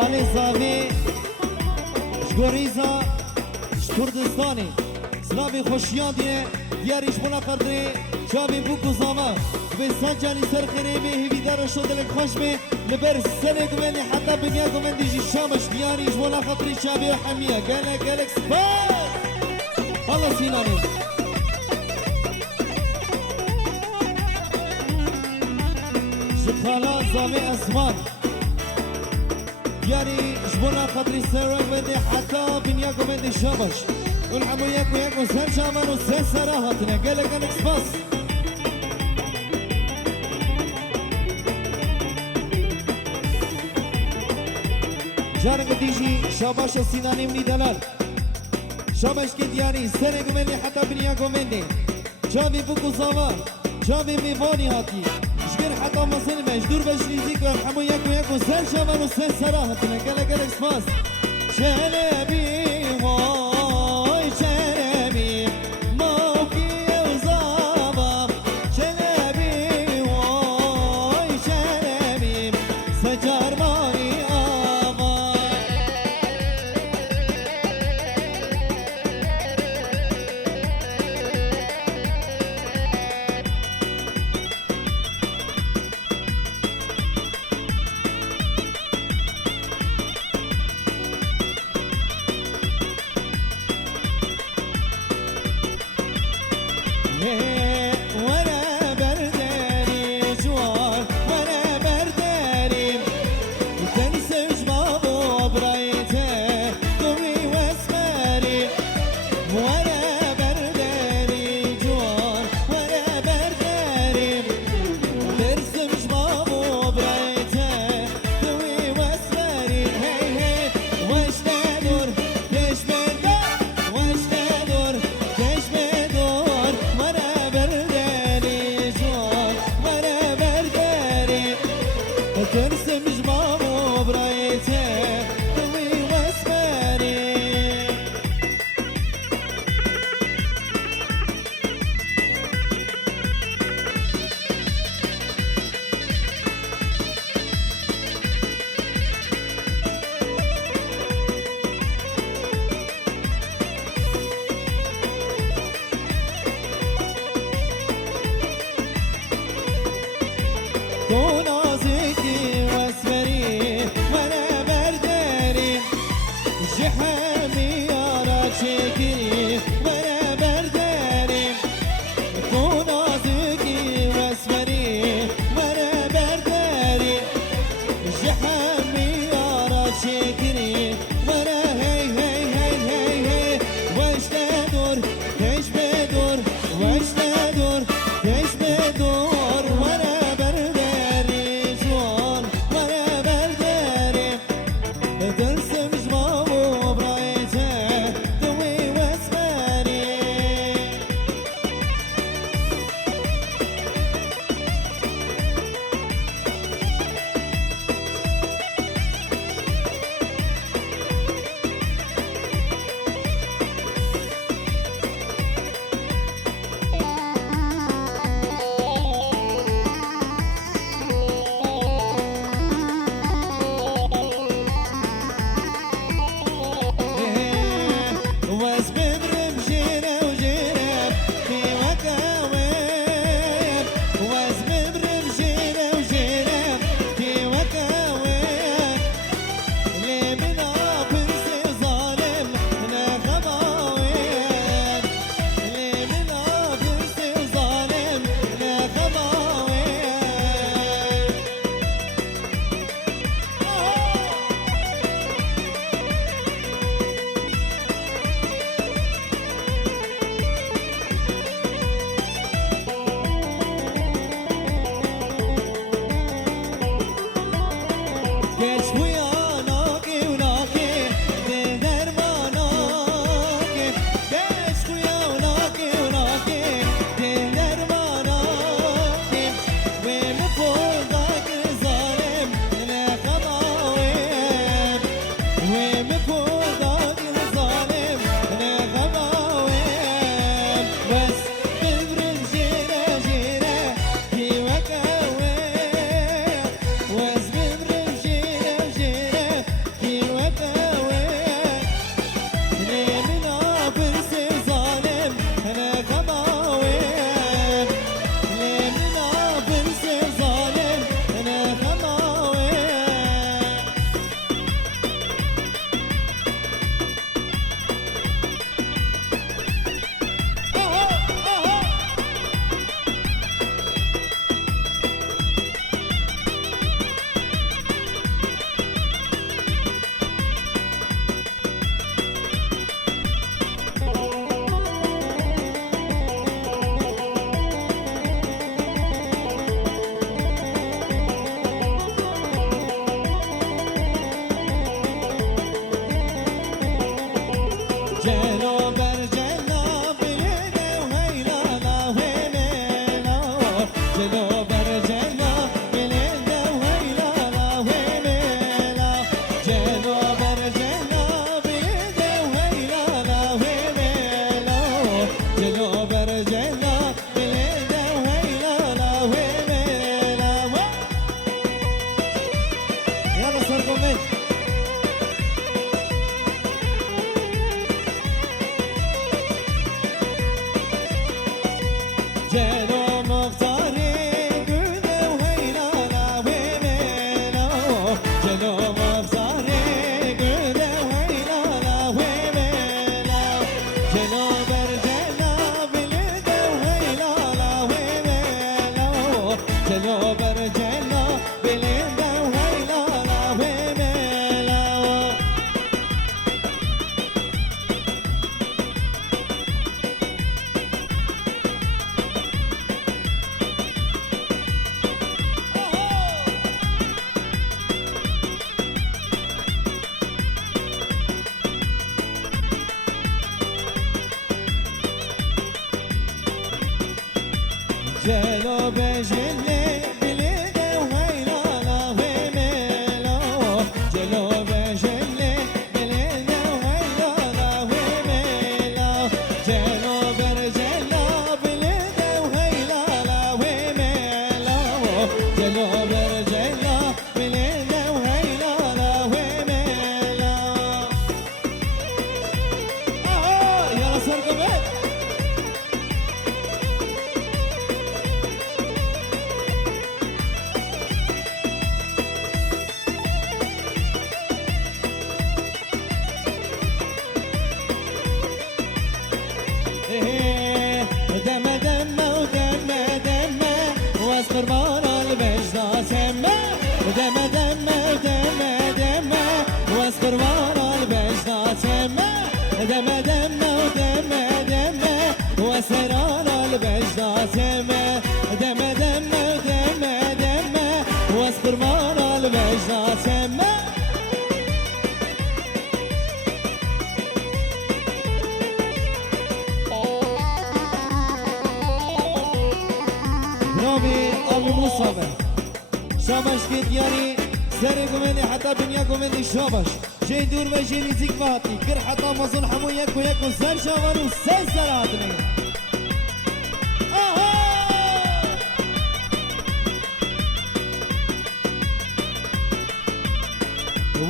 خاله زاوی شگوریزا کردستانی سلاوی خوشیان دیه دیاریش بنا قدره جاوی بوکو زاما به سنجانی سر خریبه هیویدار شد دلک خوش به لبر سنه گمندی حتی بنیا گمندی جی شامش دیاریش بنا قدره جاوی و حمیه گلک سپاس الله سینانی جبخالا زاوی اسمان دیاری جبنا قدره سر گمندی حتی بنیا گمندی شامش والحمو ياكو سر شامان وسر سراهاتنا قالك سباس جارك ديجي شاباش السيناني مني دلال شاباش كدياني سنة قمني حتى بنيا قمني جابي بوكو زاما جابي ميفوني هاتي شكر حتى مصلمة جدور بجليزيك والحمو ياكو سر شامان وسر سراهاتنا قالك سباس شلبي جلو بجلي بليدة وهيلالا وميلا جلو بجلي بليدة وهيلالا وميلا جلو برجلا بليدة وهيلالا وميلا جلو برجلا بليدة وهيلالا وميلا يلا صار قبل دم دم ودم دم واصبر مانا البجدة سما دم دم ودم دم واصبر مانا البجدة سما دم دم ودم دم واصبر مانا البجدة سما دم دم ودم دم واصبر مانا البجدة سما نامي أبو مصطفى شابش كيت يعني سري قمني حتى بنيا قمني شابش جاي دور وجيني زيك فاتي كر حتى مظن حمو يكو يكو سر شابان وسر سراتني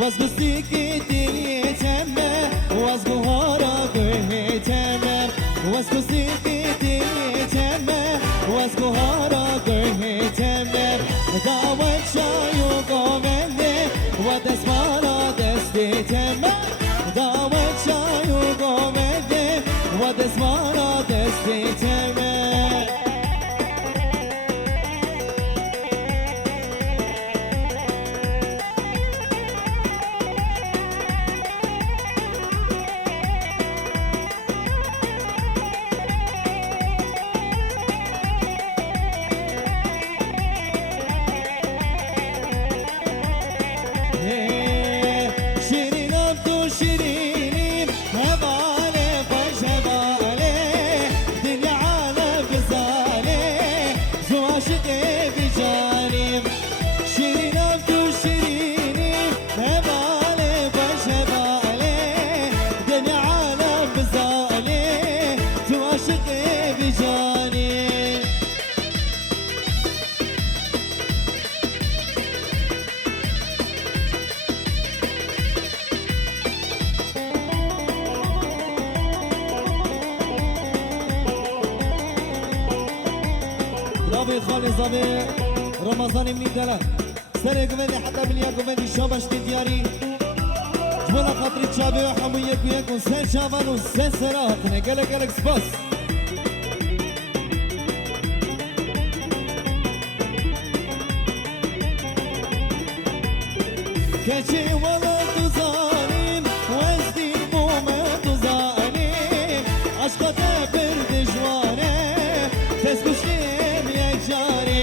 واسقو سيكي تيلي تمه واسقو هارا قهي تمه واسقو سيكي تيلي تمه واسقو هارا قهي تمه دعوت شايو قومني ودسمانا دستي تمه دعوت شايو قومني ودسمانا دستي تمه شيرين عبدو شيرين هبالي فش هبالي دنيا عالم بزالي زو عاشقي بجاني شيرين عبدو شيرين هبالي فش هبالي دنيا عالم بزالي زو عاشقي بجاني رابي خالص رابي رمضان مني دلال سري قمني حتى بنيا قمني شابش دياري جوانا خاطري تشابي وحمويك وياكم سن شابان وسن سراتنا قالك قالك سباس كشي والله تزانين وزدي بوما تزانين عشقة برد جوانه تسكشين يا جاري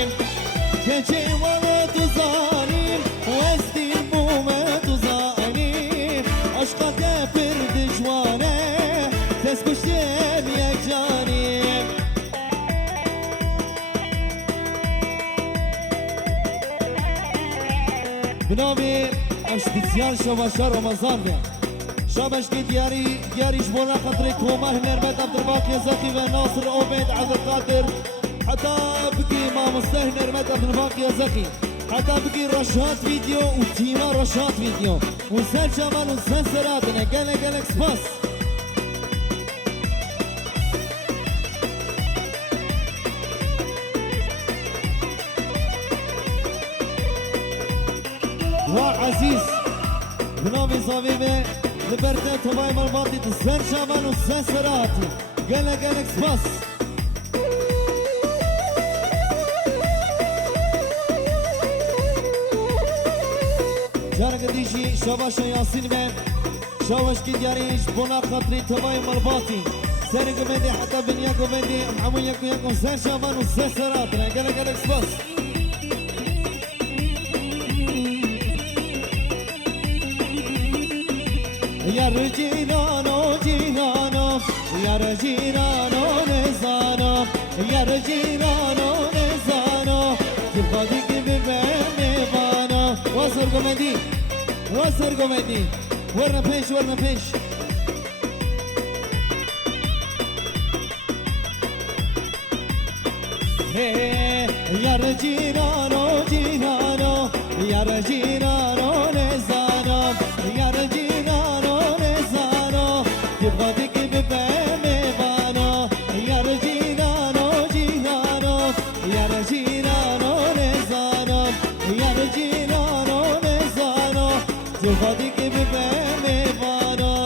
كشي والله تزانين وزدي بوما تزانين عشقة برد جوانه تسكشين يا جاري بنامي اشتیزیان شباشا رمضان ده شبش کی دیاری جبونا خطری کومه نرمت عبدالباقی زخی و ناصر عبید عبدالقادر حتی بکی امام السهل نرمت عبدالباقی زخی حتی بکی رشاد فيديو و تیما رشاد فيديو و سن شمال و سن سراتنه گلک گلک سپاس وعزيز بنامي صبيبه لبرتة تباي مرباطي تسن شامان وسن سراتي قالك قالك سباس جارك ديجي شباشا ياسين بن شاوش كي دياريش بنا خطري تباي مرباطي سرق مندي حتى بنياكو مندي محمود ياكو سن شامان وسن سراتي قالك قالك سباس يا رجينانو جينانو يا رجينانو نزانو يا رجينانو سرگومدی و سرگومدی ورنا پیش ورنا پیش یار جیرانو جیرانو یار جیرانو نزانو یار جیرانو نزانو یبغادی که ببه بانو یار جیرانو جیرانو یار جیرانو نزانو یار جیرانو نزانو یبغادی که ببه بانو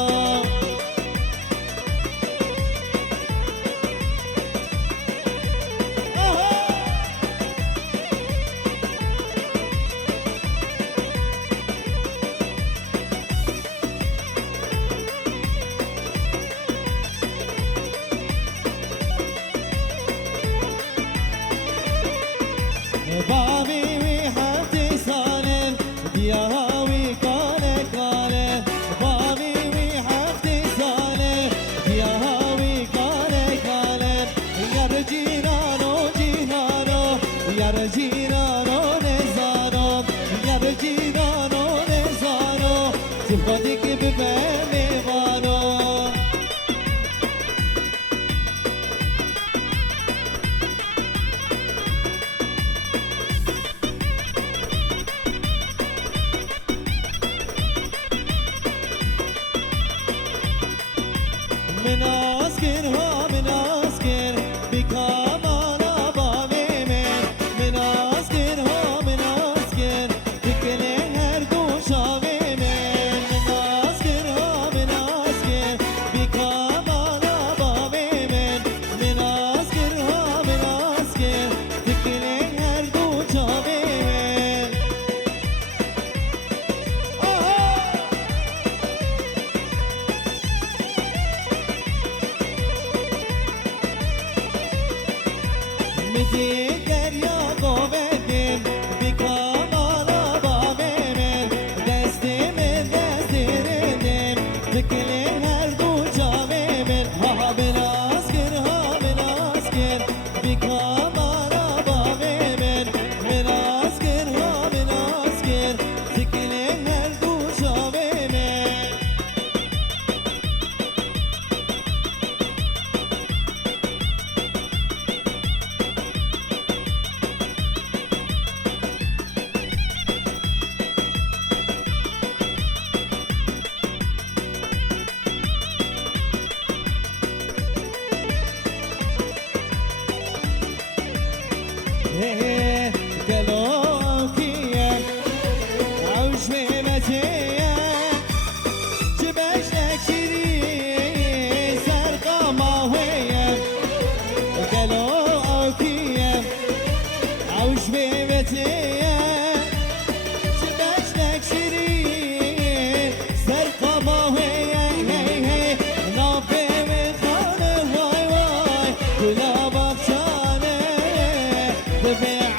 بابي وحتي سالم دياوي كاله كاله بابي وحتي سالم دياوي كاله كاله يا رجيرانو جيرانو يا رجيرانو نزانو يا رجيرانو نزانو تبغاديك ببالي بانو من أسكن ها من أسكن بكمان أبامي من أسكن ها من أسكن بكل هردو شامي من أسكن ها من أسكن بكمان أبامي من أسكن ها من أسكن بكل هردو شامي مدي دریا گوبدیم بیکامان آبامیم دستیم دستیریم بکلی هر دو جامیم ها من اسکر بیکامان آبامیم من اسکر بکلی هر دو جامیم قلوكية عوش بمتية جبش لك شري سرقة ماوية قلوكية عوش بمتية جبش لك شري سرقة ماوية نافي من خانة واي واي كلها بخشانة تبيع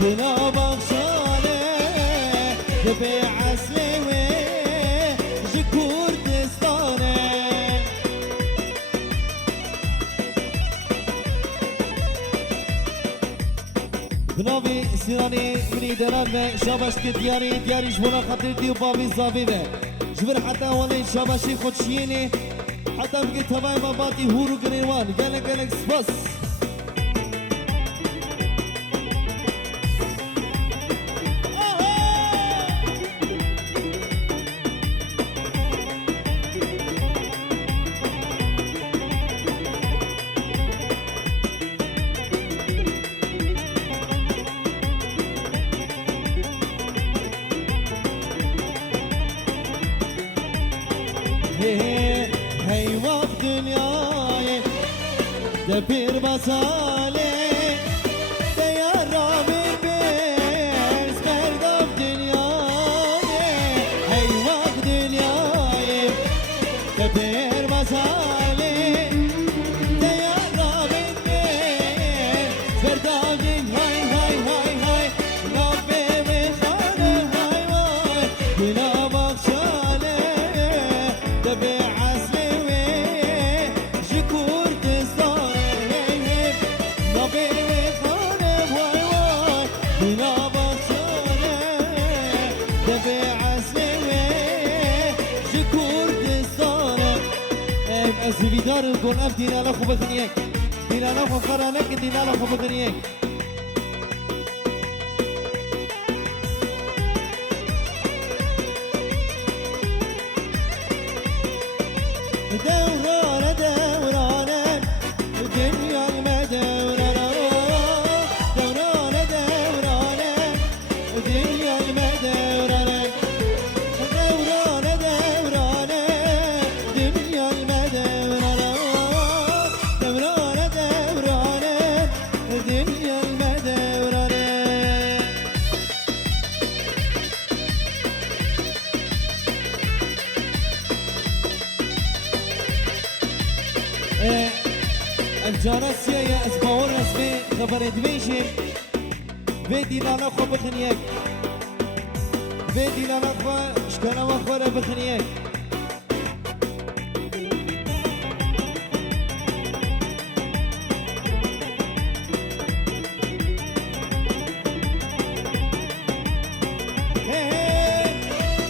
بنا بخشانه به عسلوه جی کردستانه بناوی سیرانی منی دران و شابش که دیاریش بنا خاطر دیو باوی زاوی و جبر حتی اولی شابشی خودشیینه حتی بگی تبای مباتی هورو گریوان گلک گلک سپاس هی وقت دنیای ده پیر بساله دیار را بیرز کردم دنیای هی وقت دنیای ده پیر بساله دیار را بیرز کردم دنیای های های های نابه بخانه های وای بنا بخشاله ده به عسلوه جی کردستانه خر گل اف دیلالا خوب خنیک دیلالا خوب خرانک دیلالا خوب خنیک دوران دوران الدنيا المدورة دوران دوران الدنيا المدورة دوران دوران الدنيا المدورة دوران دوران الدنيا المدورة الجارسية يا اسبوع رسمي خبر دميشم فيدي لانا خو بخنيك فيدي لانا خو شكانا وخورة بخنيك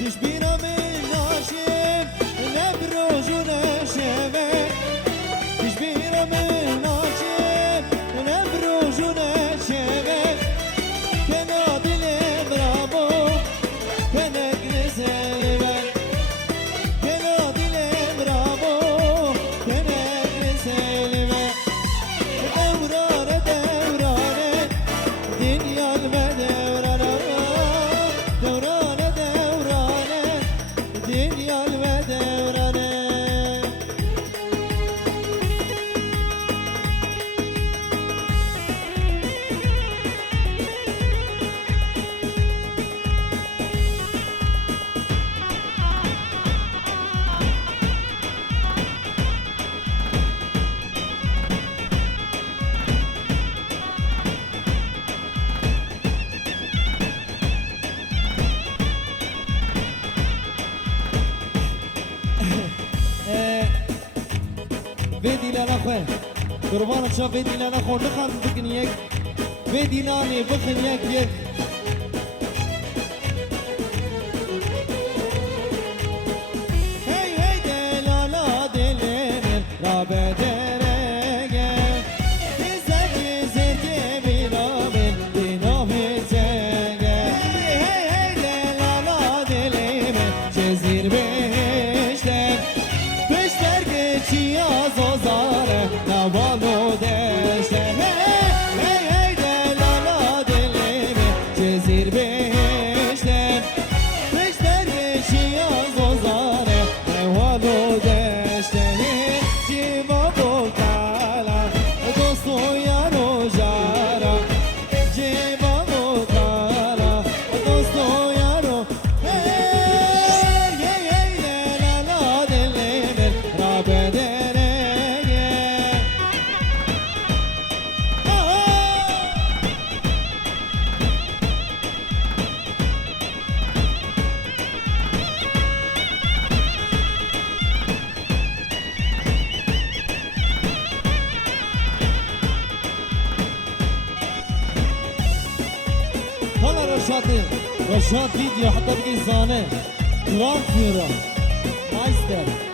تشبينا من ناشم نبروج ونشمك تشبينا من ناشم نبروج ونشمك كنا دل برافو كنا جلسلبك كنا دل برافو كنا جلسلبك دوران دوران دنيا المدورة دوران دوران دنيا المدورة فيدي لا نخوة قربان شاف فيدي لا نخوة نخان بكنيك فيدي ناني بخنيك يك هي هي دلالا دلين رابع درجة تزد تزد بلابل بنوم تجا هي هي دلالا دلين جزير بشتك بشتر كشي زوزاره نوالو دشته هی هی دلالا دلمه جزیر بشته بشتر کشی زوزاره نوالو دشته جیما بوکالا دوستو یارو جارا جیما بوکالا دوستو یارو هی هی دلالا دلمه رابع هلا رشاد فيديو حتى بقي زانه جراند فيرا مايستر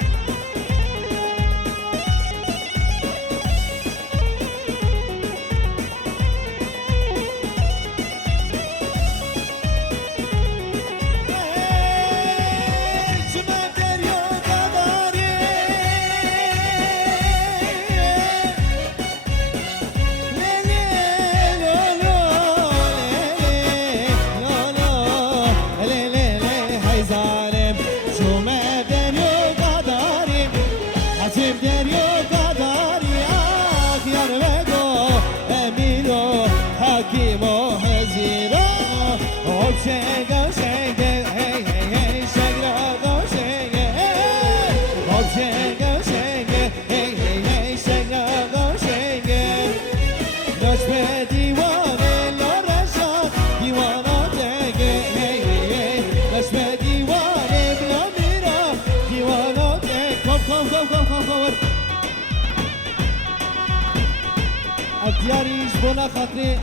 دياريش بونا خاطري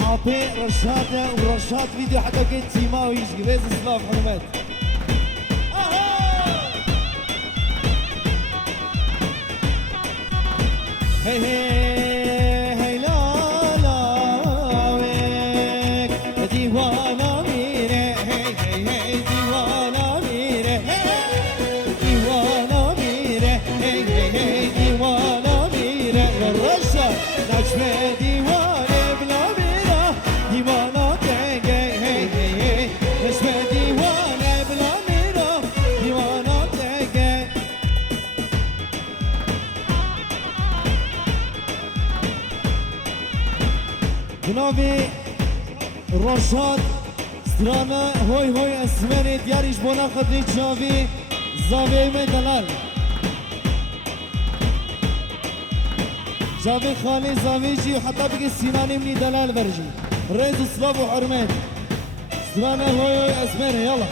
عطي رشاد ورشاد فيديو حتى كي تيما ويجي ريز سلاف حرمات هی هی لا لا وک دیوانا میره هی هی هی دیوانا میره دیوانا میره هی هی هی دیوانا میره الرشا نجم دیوانه بلا میره دیوانا تنگه هی هی هی نجم دیوانه بلا میره دیوانا تنگه جنابی رشاد سترانه هوی هوی اسمری دیاریش بونا خدری چاوی زاوی می دلال جاوی خالی زاوی جی و حتی بگی سینانی منی دلال برجی ریز و صلاف و حرمت سترانه هوی هوی اسمری یلا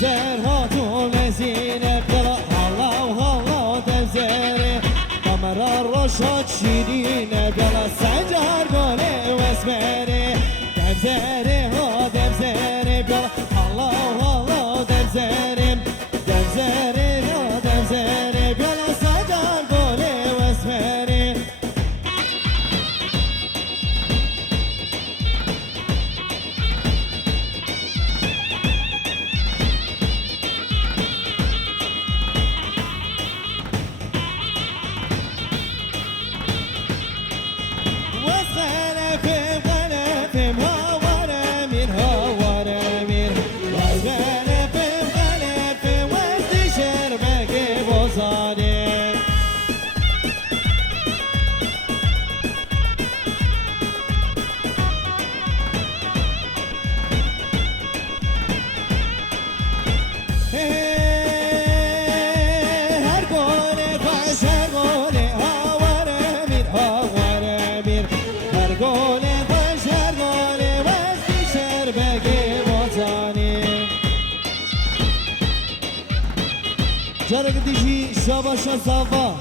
زر هاتون زینه بلا هلا و هلا دزره قمر الرشاد شیرینه بلا سجار گله و اسمره دزره ها دزره بلا هلا و هلا دزره دزره ها دزره بلا سجار گله و اسمره جرق دیجی شاباش زاوا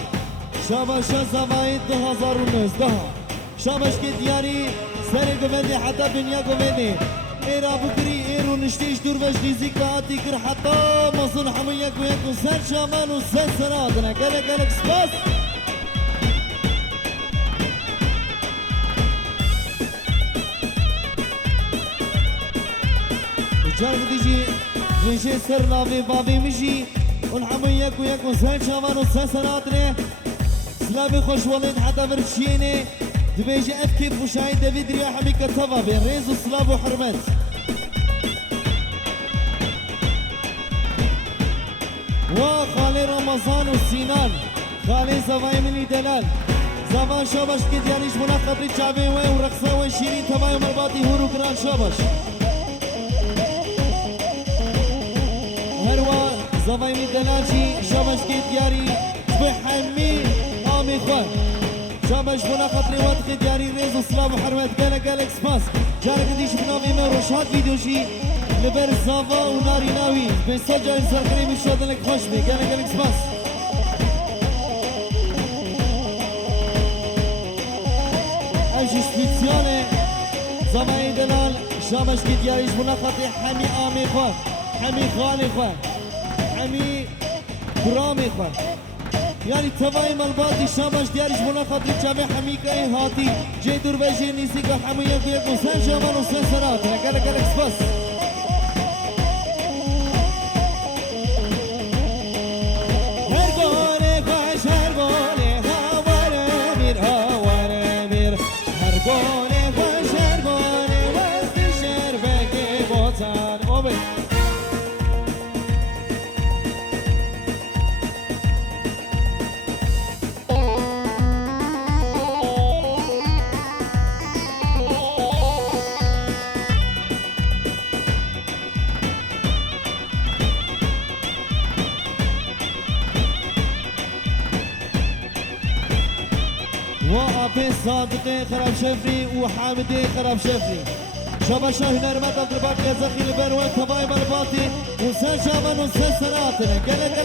شاباش زاوای 2019 شاباش که دیاری سر گوندی حتی دنیا گوندی ایرا بکری ایرو نشتیش دور وش نیزی که آتی کر حتی مصون همون یک و یک و سر شامان و سر سرادنه گلک گلک سپاس جرق دیجی ویشه سر ناوی بابی میشی والحمو ياكو ياكو سهل شامان وساسراتنا سلامي خوش ولد حتى برشيني دبيجي افكي وشاهد دافيد رياح ميكا طبا بين ريز وصلاب وحرمت وخالي رمضان وسينان خالي زواي مني دلال زمان شابش كد يانيش مناقب ريتشابي وين ورقصة وين شيرين تبايم مرباطي هورو كران شابش هروا زوای می دلالچی شابش کی دیاری به حمی آمی خواه شابش بنا خاطری وقت کی دیاری ریز و سلام و حرمت گل اکسپاس جارك دیش بناوی من روشات ویدیوشی لبر زاوا و ناری ناوی به سجا سرکری میشدن لک خوش بی گل اکسپاس اجی سپیسیاله زوای دلال شابش کی دیاریش بنا خاطری حمی آمی خواه حمی خالی خواه حمی برامي خواه يعني تواي مالباطي شامش ديارش بنا خاطر جامع حميك اي هاتي جي دور بجي نيسيك حمية في وسان جامان وسان سرات قالك بس هرگونه خوش هرگونه هاواره میر هرگونه خوش هرگونه وست شربك بوتان اوبي وابي صادقي خراب شفري وحامدي خراب شفري شبا شاهنا رمات الضربات يا زخي البنوان تبايب الباطي وسان شامان وسان سناتنا قلق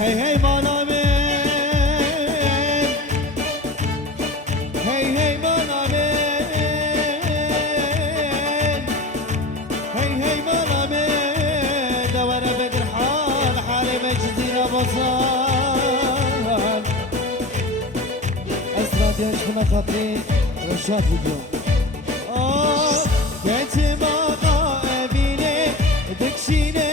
هی مانا من هی مانا من هی مانا من دوانا بدر حالي مجزينا بصال اسرع ديش كنا خاطري رشاد اليوم كنت ما قابلي دكشيني